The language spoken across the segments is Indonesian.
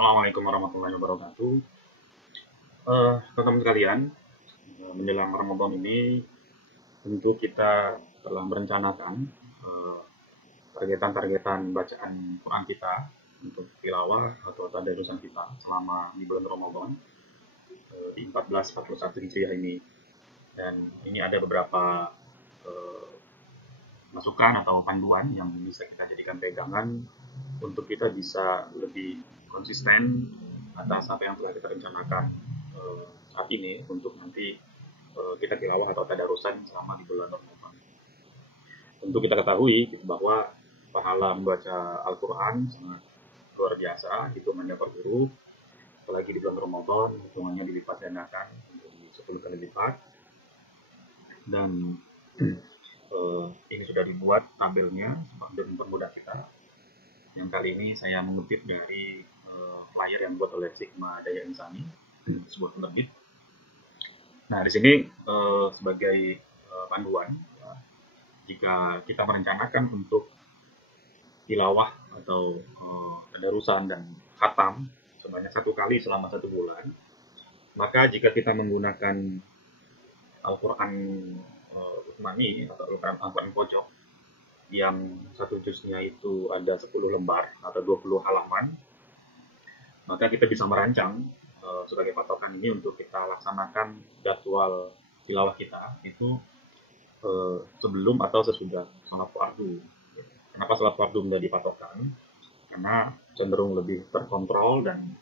Assalamualaikum warahmatullahi wabarakatuh. Teman-teman sekalian, menjelang Ramadan ini tentu kita telah merencanakan eh, targetan-targetan bacaan Quran kita untuk tilawah atau tadarusan kita selama di bulan Ramadan di 1441 Hijriah ini. Dan ini ada beberapa eh, masukan atau panduan yang bisa kita jadikan pegangan untuk kita bisa lebih konsisten atas apa yang telah kita rencanakan saat ini untuk nanti kita tilawah atau tadarusan selama di bulan Ramadan. Tentu kita ketahui bahwa pahala membaca Al-Quran sangat luar biasa, hitungannya per huruf, apalagi di bulan Ramadan hitungannya dilipat gandakan menjadi 10 kali lipat. Dan ini sudah dibuat tabelnya untuk mempermudah kita. Yang kali ini saya mengutip dari flyer yang dibuat oleh Sigma Daya Insani, sebuah penerbit. Nah, di sini sebagai panduan, ya, jika kita merencanakan untuk tilawah atau tadarusan dan khatam sebanyak 1 kali selama 1 bulan, maka jika kita menggunakan Al-Quran Utsmani atau Al-Quran pojok yang satu juznya itu ada 10 lembar atau 20 halaman, maka kita bisa merancang sebagai patokan ini untuk kita laksanakan jadwal tilawah kita itu sebelum atau sesudah sholat fardu. Kenapa sholat fardu menjadi patokan? Karena cenderung lebih terkontrol dan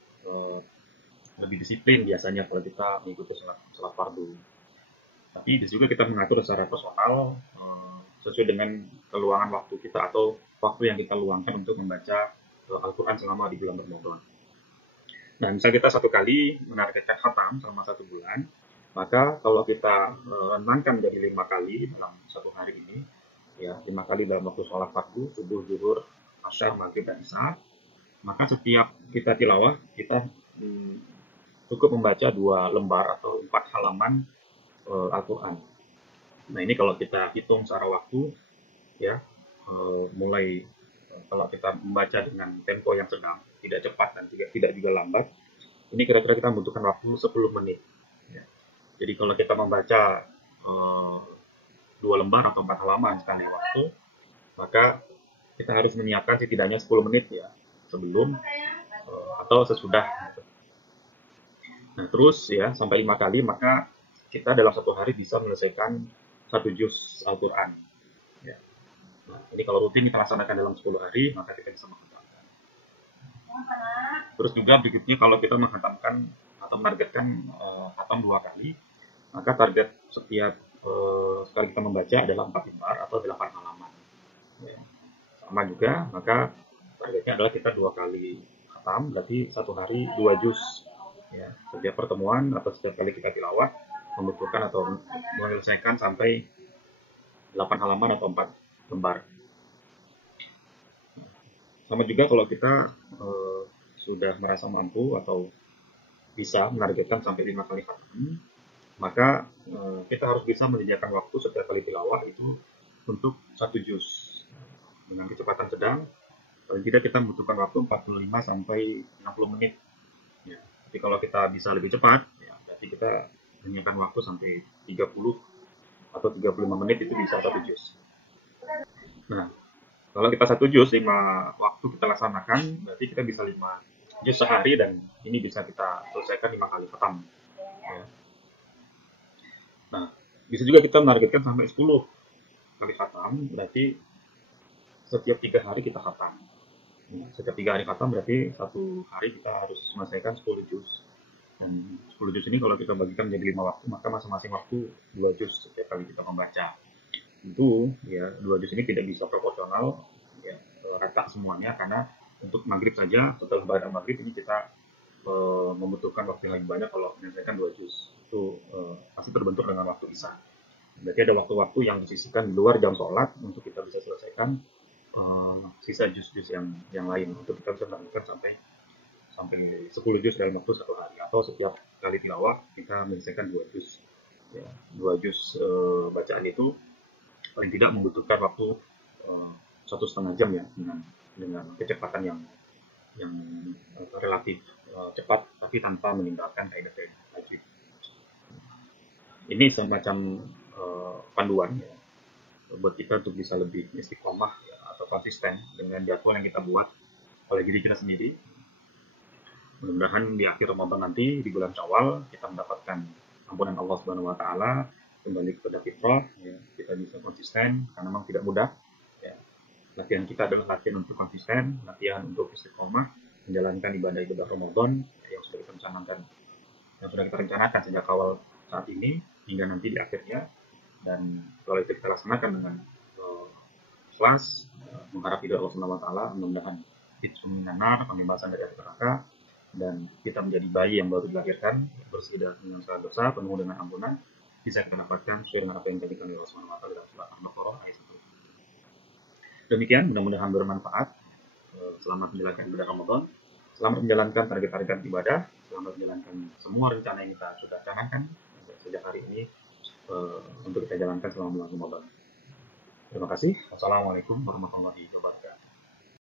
lebih disiplin biasanya kalau kita mengikuti sholat fardu. Tapi di juga kita mengatur secara personal sesuai dengan keluangan waktu kita atau waktu yang kita luangkan untuk membaca Al-Quran selama di bulan Ramadan. Nah, misalnya kita 1 kali menargetkan khatam selama 1 bulan, maka kalau kita rentangkan menjadi 5 kali dalam 1 hari ini, ya 5 kali dalam waktu sholat fardu, subuh, zuhur, asyar, maghrib, dan isya, maka setiap kita tilawah kita cukup membaca 2 lembar atau 4 halaman Al-Quran. Nah, ini kalau kita hitung secara waktu, ya mulai kalau kita membaca dengan tempo yang sedang, tidak cepat dan tidak juga lambat, ini kira-kira kita membutuhkan waktu 10 menit. Ya. Jadi kalau kita membaca 2 lembar atau 4 halaman sekali waktu, maka kita harus menyiapkan setidaknya 10 menit ya sebelum atau sesudah. Nah, terus ya sampai 5 kali, maka kita dalam 1 hari bisa menyelesaikan 1 juz Al-Quran. Ya. Nah, ini kalau rutin kita laksanakan dalam 10 hari, maka kita bisa menghatamkan. Terus juga berikutnya kalau kita menghatamkan atau menargetkan khatam 2 kali, maka target setiap sekali kita membaca adalah 4 lembar atau 8 halaman. Ya. Sama juga, maka targetnya adalah kita 2 kali khatam, berarti 1 hari 2 juz. Ya. Setiap pertemuan atau setiap kali kita tilawah membutuhkan atau menyelesaikan sampai 8 halaman atau 4 lembar. Sama juga kalau kita sudah merasa mampu atau bisa menargetkan sampai 5 kali khatam, maka kita harus bisa menyediakan waktu setiap kali tilawah itu untuk 1 juz. Dengan kecepatan sedang, paling tidak kita membutuhkan waktu 45 sampai 60 menit. Ya. Jadi kalau kita bisa lebih cepat, ya, berarti kita menyiapkan waktu sampai 30 atau 35 menit itu bisa 1 juz. Nah, kalau kita 1 juz 5 waktu kita laksanakan, berarti kita bisa 5 juz sehari dan ini bisa kita selesaikan 5 kali khatam. Ya. Nah, bisa juga kita menargetkan sampai 10 kali khatam, berarti setiap 3 hari kita khatam. Ya, setiap 3 hari khatam berarti 1 hari kita harus menyelesaikan 10 juz. Dan 10 juz ini kalau kita bagikan menjadi 5 waktu, maka masing-masing waktu 2 juz setiap kali kita membaca. Tentu ya 2 juz ini tidak bisa proporsional ya, rata semuanya, karena untuk maghrib saja setelah ibadah maghrib ini kita membutuhkan waktu yang lebih banyak kalau menyelesaikan 2 juz. Itu pasti terbentur dengan waktu isya. Berarti ada waktu-waktu yang disisihkan di luar jam sholat untuk kita bisa selesaikan sisa juz-juz yang lain untuk kita bisa melakukan sampai 10 juz dalam waktu 1 hari, atau setiap kali tilawah kita menyelesaikan 2 juz. Ya, 2 juz bacaan itu paling tidak membutuhkan waktu 1,5 jam ya dengan kecepatan yang relatif cepat, tapi tanpa meninggalkan kaidah-kaidah tajwid. Ini semacam panduan ya, buat kita untuk bisa lebih istiqomah ya, atau konsisten dengan jadwal yang kita buat oleh diri kita sendiri. Mudah-mudahan di akhir Ramadan nanti di bulan Syawal kita mendapatkan ampunan Allah Subhanahu wa taala, kembali kepada fitrah ya, kita bisa konsisten karena memang tidak mudah ya. Latihan kita adalah latihan untuk konsisten, latihan untuk istiqomah menjalankan ibadah-ibadah Ramadan yang sudah kita rencanakan, sejak awal saat ini hingga nanti di akhirnya, dan kalau itu kita laksanakan dengan ikhlas, mengharap ridho Allah Subhanahu wa taala, mudah-mudahan hitsum minanar, pembebasan dari api neraka, dan kita menjadi bayi yang baru dilahirkan, bersih dengan segala dosa, penuh dengan ampunan, bisa kita dapatkan sesuai dengan apa yang dijadikan oleh Allah Subhanahu wa taala dalam surat Al-Baqarah ayat 1. Demikian, mudah-mudahan bermanfaat. Selamat menjalankan ibadah Ramadan, selamat menjalankan target-target ibadah, selamat menjalankan semua rencana yang kita sudah canangkan sejak hari ini untuk kita jalankan selama bulan Ramadan. Terima kasih. Wassalamualaikum warahmatullahi wabarakatuh.